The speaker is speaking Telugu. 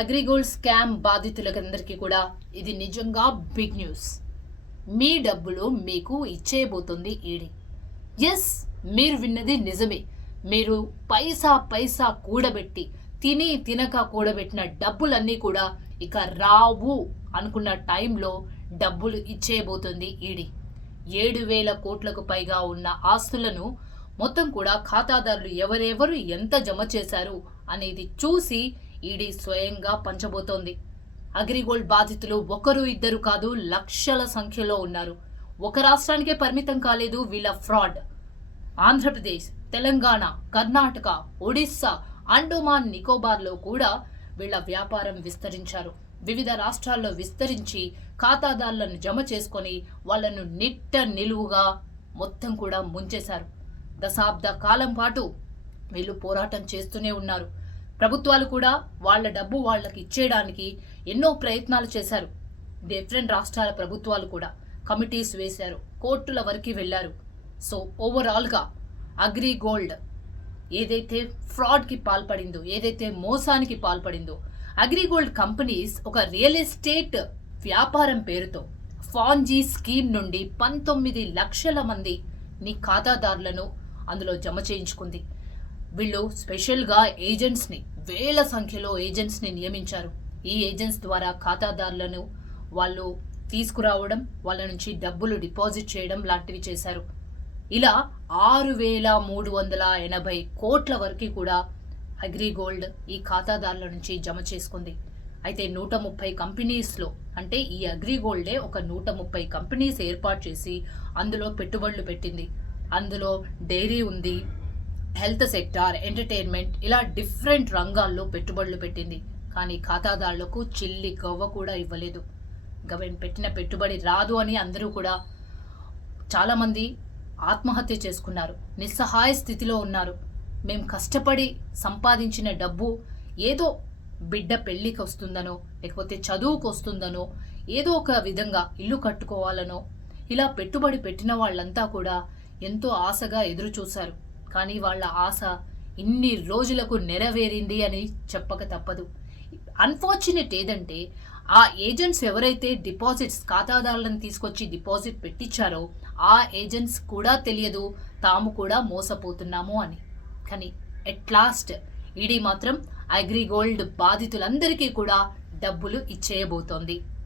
అగ్రిగోల్డ్ స్కామ్ బాధితులకందరికీ కూడా ఇది నిజంగా బిగ్ న్యూస్. మీ డబ్బులు మీకు ఇచ్చేయబోతుంది ఈడీ. ఎస్ మీరు విన్నది నిజమే. మీరు పైసా పైసా కూడబెట్టి తిని తినక కూడబెట్టిన డబ్బులన్నీ కూడా ఇక రావు అనుకున్న టైంలో డబ్బులు ఇచ్చేయబోతుంది ఈడీ. ఏడు వేల కోట్లకు పైగా ఉన్న ఆస్తులను మొత్తం కూడా ఖాతాదారులు ఎవరెవరు ఎంత జమ చేశారు అనేది చూసి ఈడీ స్వయంగా పంచబోతోంది. అగ్రిగోల్డ్ బాధితులు ఒకరు ఇద్దరు కాదు లక్షల సంఖ్యలో ఉన్నారు. ఒక రాష్ట్రానికే పరిమితం కాలేదు వీళ్ళ ఫ్రాడ్. ఆంధ్రప్రదేశ్ తెలంగాణ కర్ణాటక ఒడిస్సా అండోమాన్ నికోబార్లో కూడా వీళ్ళ వ్యాపారం విస్తరించారు. వివిధ రాష్ట్రాల్లో విస్తరించి ఖాతాదారులను జమ చేసుకొని వాళ్ళను నిట్ట నిలువుగా మొత్తం కూడా ముంచేశారు. దశాబ్ద కాలం పాటు వీళ్ళు పోరాటం చేస్తూనే ఉన్నారు. ప్రభుత్వాలు కూడా వాళ్ళ డబ్బు వాళ్ళకి ఇచ్చేయడానికి ఎన్నో ప్రయత్నాలు చేశారు. డిఫరెంట్ రాష్ట్రాల ప్రభుత్వాలు కూడా కమిటీస్ వేశారు కోర్టుల వరకు వెళ్ళారు. సో ఓవరాల్గా అగ్రి గోల్డ్ ఏదైతే ఫ్రాడ్కి పాల్పడిందో ఏదైతే మోసానికి పాల్పడిందో అగ్రిగోల్డ్ కంపెనీస్ ఒక రియల్ ఎస్టేట్ వ్యాపారం పేరుతో ఫాన్జీ స్కీమ్ నుండి పంతొమ్మిది లక్షల మంది నీ ఖాతాదారులను అందులో జమ చేయించుకుంది. వీళ్ళు స్పెషల్గా ఏజెంట్స్ని వేల సంఖ్యలో ఏజెంట్స్ని నియమించారు. ఈ ఏజెంట్స్ ద్వారా ఖాతాదారులను వాళ్ళు తీసుకురావడం వాళ్ళ నుంచి డబ్బులు డిపాజిట్ చేయడం లాంటివి చేశారు. ఇలా ఆరు వేల మూడు వందల ఎనభై కోట్ల వరకు కూడా అగ్రిగోల్డ్ ఈ ఖాతాదారుల నుంచి జమ చేసుకుంది. అయితే నూట ముప్పై కంపెనీస్లో అంటే ఈ అగ్రిగోల్డే ఒక నూట ముప్పై కంపెనీస్ ఏర్పాటు చేసి అందులో పెట్టుబడులు పెట్టింది. అందులో డైరీ ఉంది హెల్త్ సెక్టార్ ఎంటర్టైన్మెంట్ ఇలా డిఫరెంట్ రంగాల్లో పెట్టుబడులు పెట్టింది. కానీ ఖాతాదారులకు చిల్లి గవ్వ కూడా ఇవ్వలేదు. గవర్నమెంట్ పెట్టిన పెట్టుబడి రాదు అని అందరూ కూడా చాలామంది ఆత్మహత్య చేసుకున్నారు. నిస్సహాయ స్థితిలో ఉన్నారు. మేము కష్టపడి సంపాదించిన డబ్బు ఏదో బిడ్డ పెళ్ళికి వస్తుందనో లేకపోతే చదువుకు వస్తుందనో ఏదో ఒక విధంగా ఇల్లు కట్టుకోవాలనో ఇలా పెట్టుబడి పెట్టిన వాళ్ళంతా కూడా ఎంతో ఆశగా ఎదురు చూశారు కానీ వాళ్ళ ఆశ ఇన్ని రోజులకు నెరవేరింది అని చెప్పక తప్పదు. అన్ఫార్చునేట్ ఏదంటే ఆ ఏజెంట్స్ ఎవరైతే డిపాజిట్స్ ఖాతాదారులను తీసుకొచ్చి డిపాజిట్ పెట్టించారో ఆ ఏజెంట్స్ కూడా తెలియదు తాము కూడా మోసపోతున్నాము అని. కానీ ఎట్ లాస్ట్ ఈడీ మాత్రం అగ్రిగోల్డ్ బాధితులందరికీ కూడా డబ్బులు ఇచ్చేయబోతోంది.